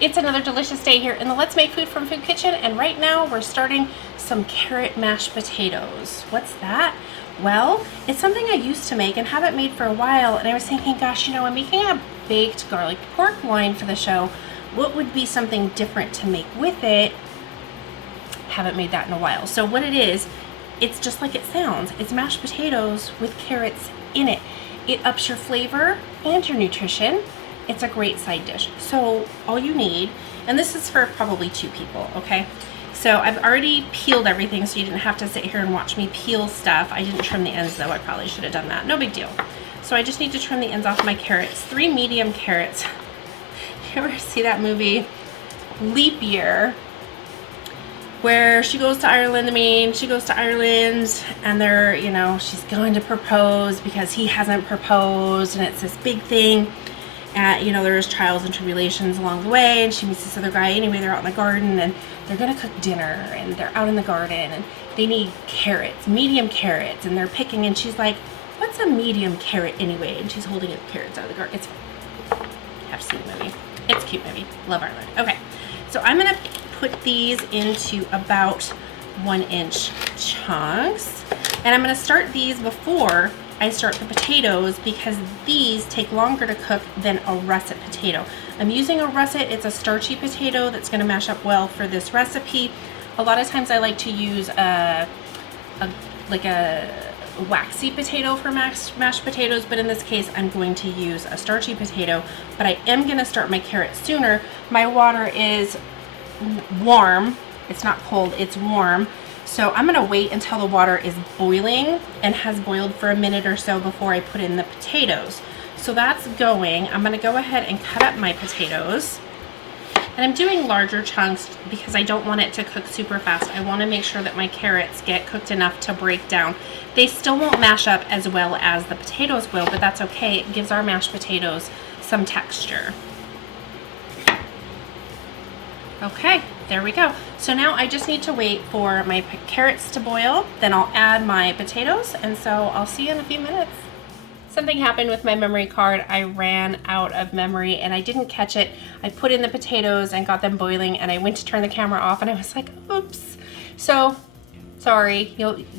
It's another delicious day here in the Let's Make Food from Food Kitchen, and right now we're starting some carrot mashed potatoes. What's that? Well, it's something I used to make and haven't made for a while, and I was thinking, gosh, you know, I'm making a baked garlic pork loin for the show. What would be something different to make with it? Haven't made that in a while. So what it is, it's just like it sounds. It's mashed potatoes with carrots in it. It ups your flavor and your nutrition. It's a great side dish. So all you need, and this is for probably 2 people, okay? So I've already peeled everything so you didn't have to sit here and watch me peel stuff. I didn't trim the ends though, I probably should have done that. No big deal. So I just need to trim the ends off my carrots. 3 medium carrots. You ever see that movie, Leap Year, where she goes to Ireland, and they're, you know, she's going to propose because he hasn't proposed, and it's this big thing. You know, there's trials and tribulations along the way, and she meets this other guy. Anyway, they're out in the garden, and they're gonna cook dinner, and they're out in the garden, and they need carrots, medium carrots, and they're picking, and she's like, what's a medium carrot anyway? And she's holding up carrots out of the garden. It's fun. You have to see the movie. It's a cute movie. Love Ireland. Okay, so I'm gonna put these into about 1-inch chunks, and I'm gonna start these before I start the potatoes because these take longer to cook than a russet potato. I'm using a russet. It's a starchy potato that's going to mash up well for this recipe. A lot of times I like to use a waxy potato for mashed potatoes, but in this case I'm going to use a starchy potato. But I am going to start my carrots sooner. My water is warm. It's not cold, it's warm. So I'm gonna wait until the water is boiling and has boiled for a minute or so before I put in the potatoes. So that's going. I'm gonna go ahead and cut up my potatoes. And I'm doing larger chunks because I don't want it to cook super fast. I wanna make sure that my carrots get cooked enough to break down. They still won't mash up as well as the potatoes will, but that's okay. It gives our mashed potatoes some texture. Okay, there we go. So now I just need to wait for my carrots to boil, then I'll add my potatoes, and so I'll see you in a few minutes. Something happened with my memory card. I ran out of memory and I didn't catch it. I put in the potatoes and got them boiling, and I went to turn the camera off and I was like, oops. So sorry,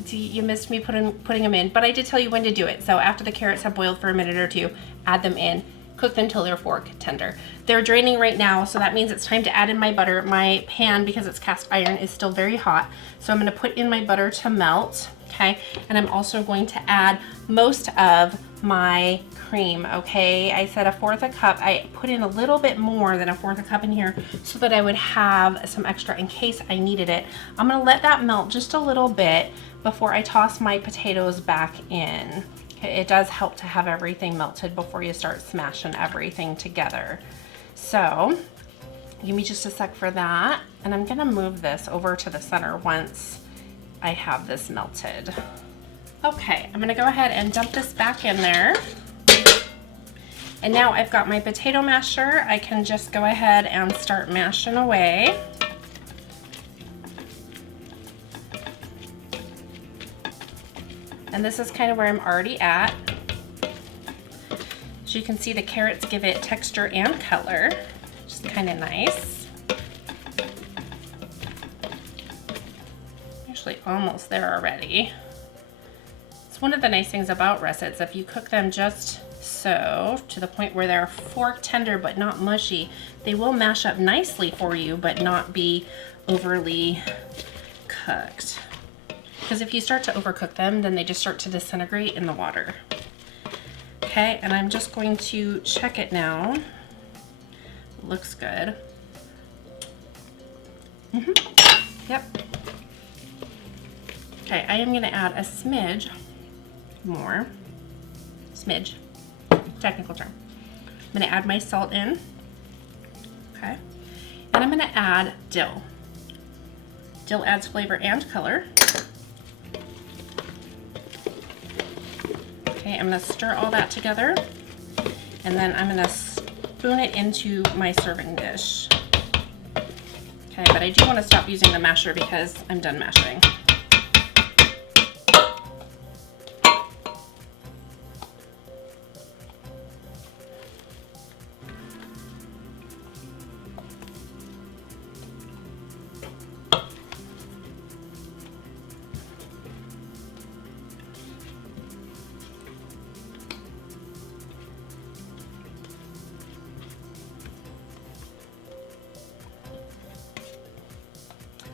you missed me putting them in, but I did tell you when to do it. So after the carrots have boiled for a minute or 2, add them in. Cook them till they're fork tender. They're draining right now, so that means it's time to add in my butter. My pan, because it's cast iron, is still very hot. So I'm gonna put in my butter to melt, okay? And I'm also going to add most of my cream, okay? I said 1/4 cup. I put in a little bit more than 1/4 cup in here so that I would have some extra in case I needed it. I'm gonna let that melt just a little bit before I toss my potatoes back in. It does help to have everything melted before you start smashing everything together. So give me just a sec for that. And I'm gonna move this over to the center once I have this melted. Okay, I'm gonna go ahead and dump this back in there. And now I've got my potato masher. I can just go ahead and start mashing away. And this is kind of where I'm already at. As you can see, the carrots give it texture and color, which is kind of nice. Actually almost there already. It's one of the nice things about russets. If you cook them just so, to the point where they're fork tender but not mushy, they will mash up nicely for you but not be overly cooked. Because if you start to overcook them, then they just start to disintegrate in the water. Okay, and I'm just going to check it now. Looks good. Yep. Okay, I am gonna add a smidge more. Smidge, technical term. I'm gonna add my salt in. Okay, and I'm gonna add dill. Dill adds flavor and color. Okay, I'm gonna stir all that together, and then I'm gonna spoon it into my serving dish. Okay, but I do want to stop using the masher because I'm done mashing.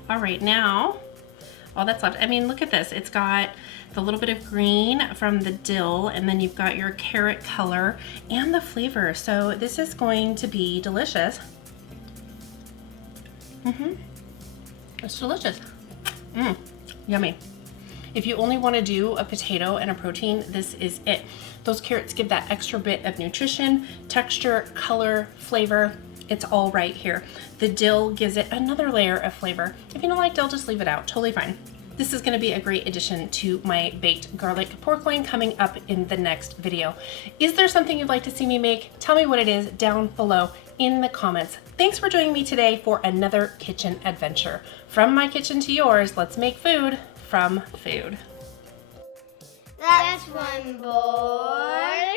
All right, now all that's left. I mean, look at this. It's got the little bit of green from the dill, and then you've got your carrot color and the flavor. So this is going to be delicious. It's delicious. Yummy. If you only want to do a potato and a protein, this is it. Those carrots give that extra bit of nutrition, texture, color, flavor. It's all right here. The dill gives it another layer of flavor. If you don't like dill, just leave it out. Totally fine. This is going to be a great addition to my baked garlic pork loin coming up in the next video. Is there something you'd like to see me make? Tell me what it is down below in the comments. Thanks for joining me today for another kitchen adventure. From my kitchen to yours, let's make food from food. That's one board.